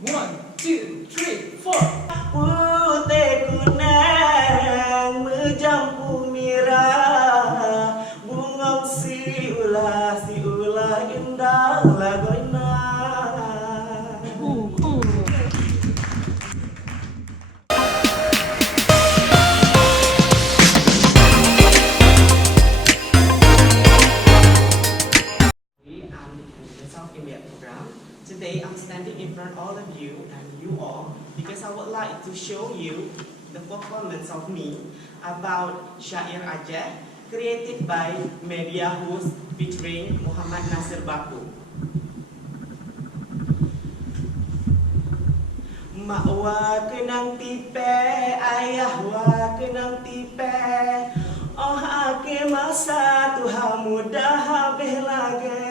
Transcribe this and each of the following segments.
1, 2, 3, 4. Putih kunang menjampu mirah, bunga si ulah indah lagoina. Today I'm standing in front of all of you and you all because I would like to show you the performance of me about Syair Aceh created by Media Host featuring Muhammad Nasir Baku. Mak wa kenang tipe, ayah wa kenang tipe, oh ake masa Tuhan mudah habis lagi.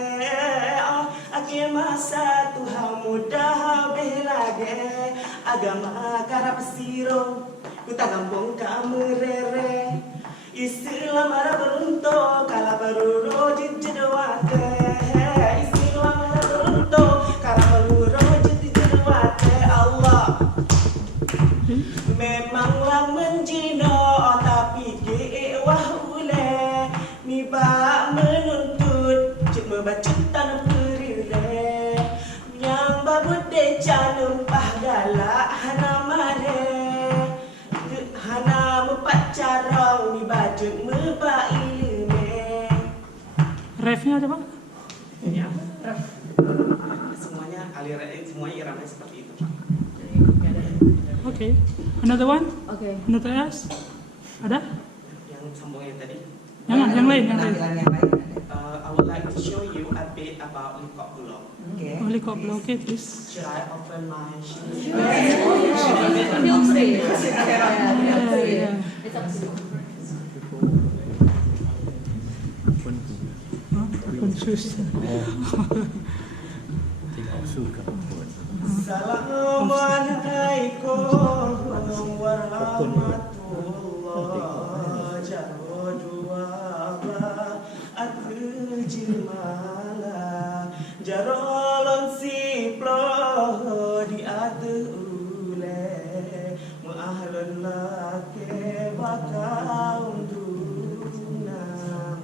Ake masa Tuhan mudah habis lagi. Agama karap siro ku tak gampang kamu rere. Islam ada beruntung kala baru rojit jedawate. Islam ada beruntung kala baru rojit jedawate. Allah memanglah menjino tapi wah ule ni bak menuntut cik membaca tanah numpah galak hana mare hana mepat carong ni baju mepa ilme. Refnya ada bang? Ya, ref. Semuanya aliran semuanya irama seperti itu Pak. Okay. Another one? Okay. Another else? Ada? Yang sambungnya tadi. Yang lain. I would like to show you a bit about Likok Bulog. Okay. Oh, Likok Bulog, okay, please. Should I open my shoes? Feel free. Yeah. It's up to you. Open shoes. Assalamualaikum warahmatullahi Jimala jarolon siplo di ule muahlun lake bakau duna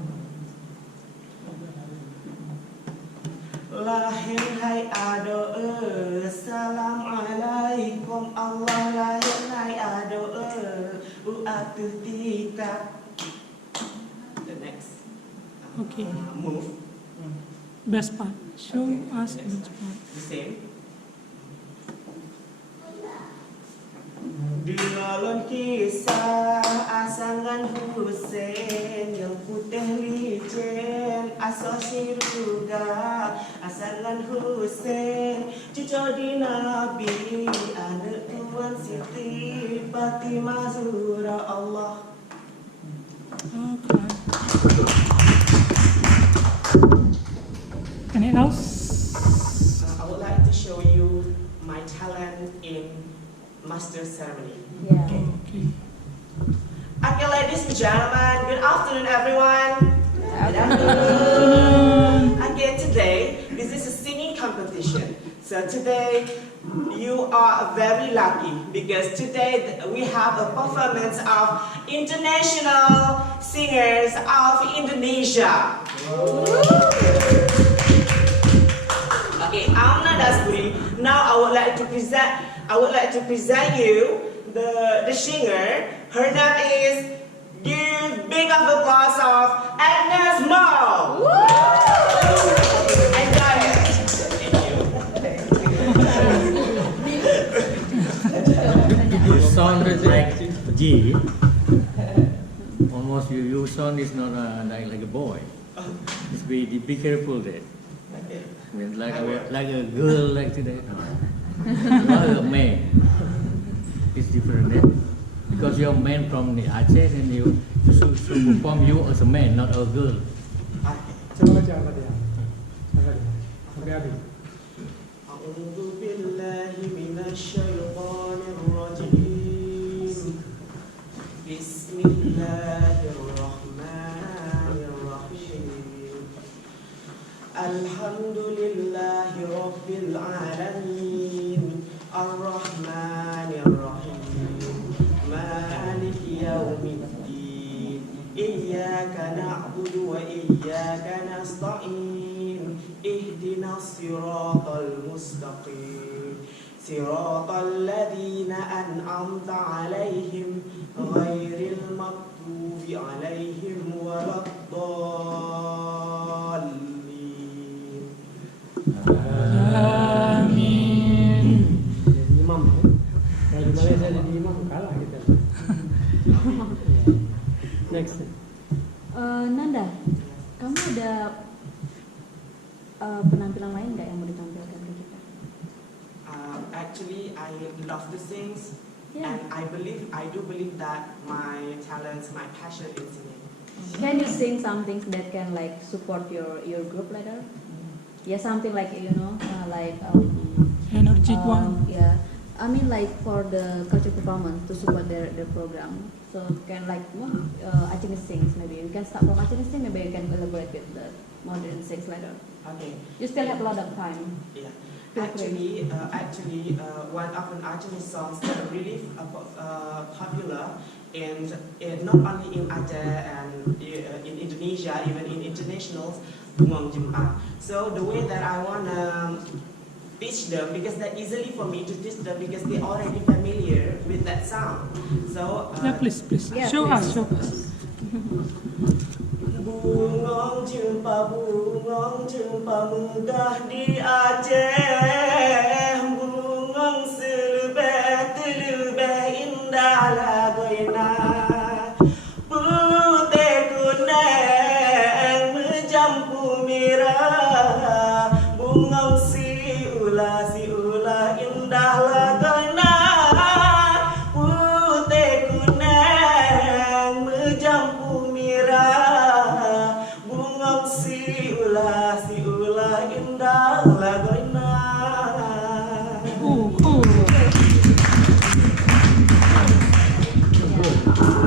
lahir hai ado assalamualaikum Allah lahir hai ado atuh tika. The next. Okay. Move. Best part. Show us best part. The same. Dialog kisah asangan Husein yang putih licin asal siruga asangan Husein cucu di Nabi anak Tuan Siti Fatimah Zura Allah. Okay. Any else? I would like to show you my talent in master ceremony. Yeah. Okay. Okay, ladies and gentlemen, good afternoon, everyone. Good afternoon. Again, today, this is a singing competition. So today, you are very lucky because today we have a performance of international singers of Indonesia. Okay, I'm Nadasburi. Now I would like to present you the singer. Her name is, give big of applause of Agnes Mo. Enjoy it. You sound like G. Almost you sound is not like a boy. Just be careful there. I mean, like a girl like today. Not a man. It's different there. Because you're a man from the Aceh and you should perform you as a man, not a girl. Coba baca apa dia? Sampai habis. A'udzu billahi minasyaitonir rajim. Bismillahirrahmanirrahim. Alhamdulillahi rabbil alamin. المستقيم صراط الذين أنعمت عليهم غير المغضوب عليهم ولا الضالين. Amin. Jadi imam ya. Kalau di Malaysia jadi imam kalah kita. Next. Nanda, kamu ada penampilan lain nggak yang mau ditampilkan ke kita? Actually, I love to sing, Yeah. and I do believe that my talents, my passion is singing. Can you sing something that can like support your group later? Yeah, something like like Energetic one. yeah. I mean like for the culture performance to support their program. So can like Aceh sings maybe you can start from Aceh sing, maybe you can elaborate with the modern sings later. Okay. You still have a lot of time. Yeah. Feel Actually, one of an Aceh songs that are really popular in not only in Aceh and in Indonesia, even in internationals, Bungang Jempa. So the way that I wanna teach them, because they're easily for me to teach them because they're already familiar with that sound. So Yeah, please. Yeah, Show please. us. Bungang jumpa mudah di Aceh, bungang selebeh indah lagoina, putih kuning menjampu merah, bungang siula indah lagoina, putih kuning menjampu merah, bungang siula indah lagoina.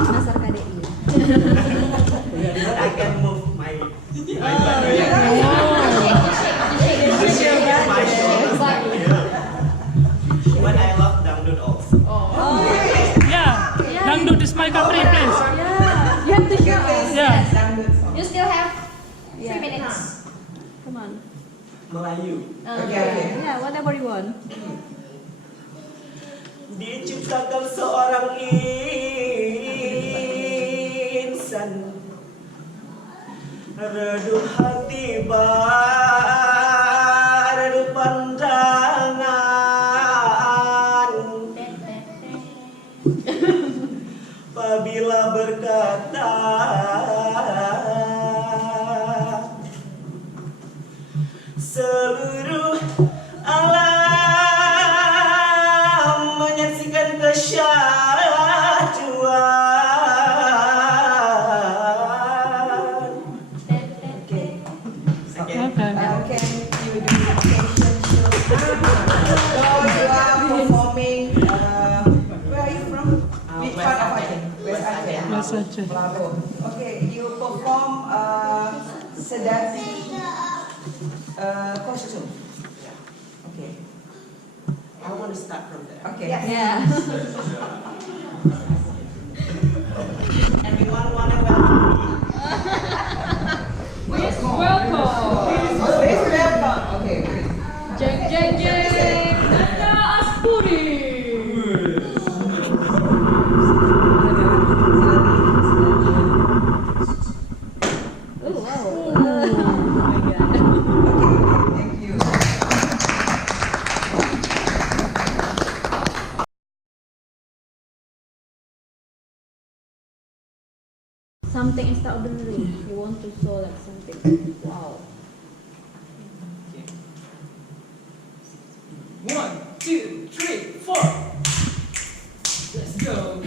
Nasar KDI. But I can move my But I love dangdut also. Yeah. Dangdut is my country, please. Yeah, you have to show us. Yeah. You still have 3 minutes. Come on. Melayu. Okay. Yeah, whatever you want. Diciptakan seorang insan, redup hati redup pandangan, apabila berkata seluruh alam menyaksikan kesyahduan. Okay. Can you do fashion show? So you are performing. Where are you from? Which part of Aceh? West Aceh. West Aceh. Bravo. Okay, you perform sedasi costume. Okay. I want to start from there. Okay. Yeah. Everyone want to welcome me. Please welcome. Okay. Jeng. Nanda Aspuri. Oh wow. Oh my god. Thank you. Something extraordinary. You want to show like something. Wow. 1, 2, 3, 4. Let's go.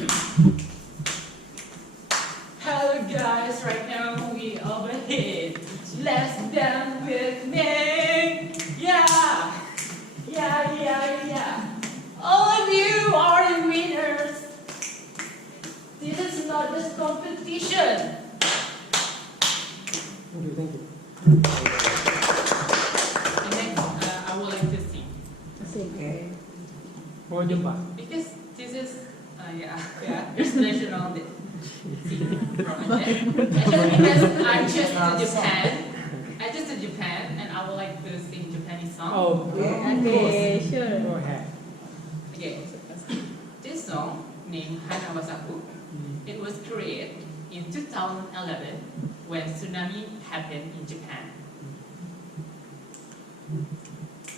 Hello guys, right now we overhead. Let's dance with me. Yeah. All of you are the winners. This is not just competition. Thank you. And next, I would like to sing. Okay. Mau jumpa. Because this is it's traditional scene from Aceh. Actually, because I just to Japan, and I would like to sing Japanese song. Oh, Okay. Okay, sure. Go ahead. Okay. This song named Hana Wasaku, it was created in 2011 when tsunami happened in Japan.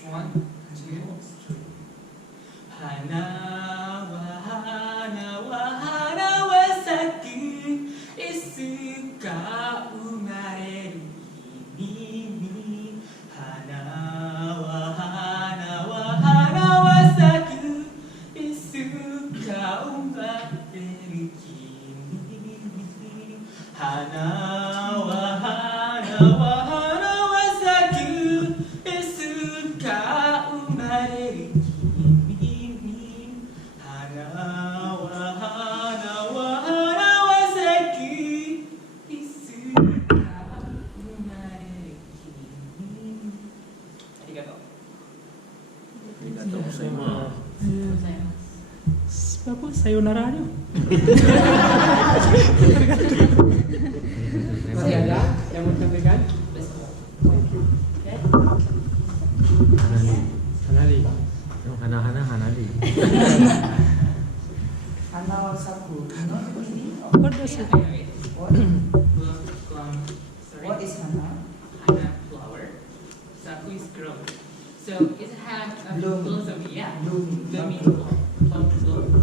1, 2, 3. Hana wasaku, isuka umareru kimi ni. Hana wasaku, isuka umareru kimi ni. Hana wasaku, isuka umareru kimi ni. Hana wasaku, isuka umareru kimi ni. Arigatou. Arigatou gozaimasu. Apa sayonara nya? Masih ada yang mau sampaikan? Let's go. Okay. Hanali. Hanali. No, Hanali. Hana wasaku. You know the meaning of What does it? what? Sorry. What is Hana? Hana flower. Saku is grow. So it has a Bloom. philosophy, yeah. Blooming. Blooming. Bloom.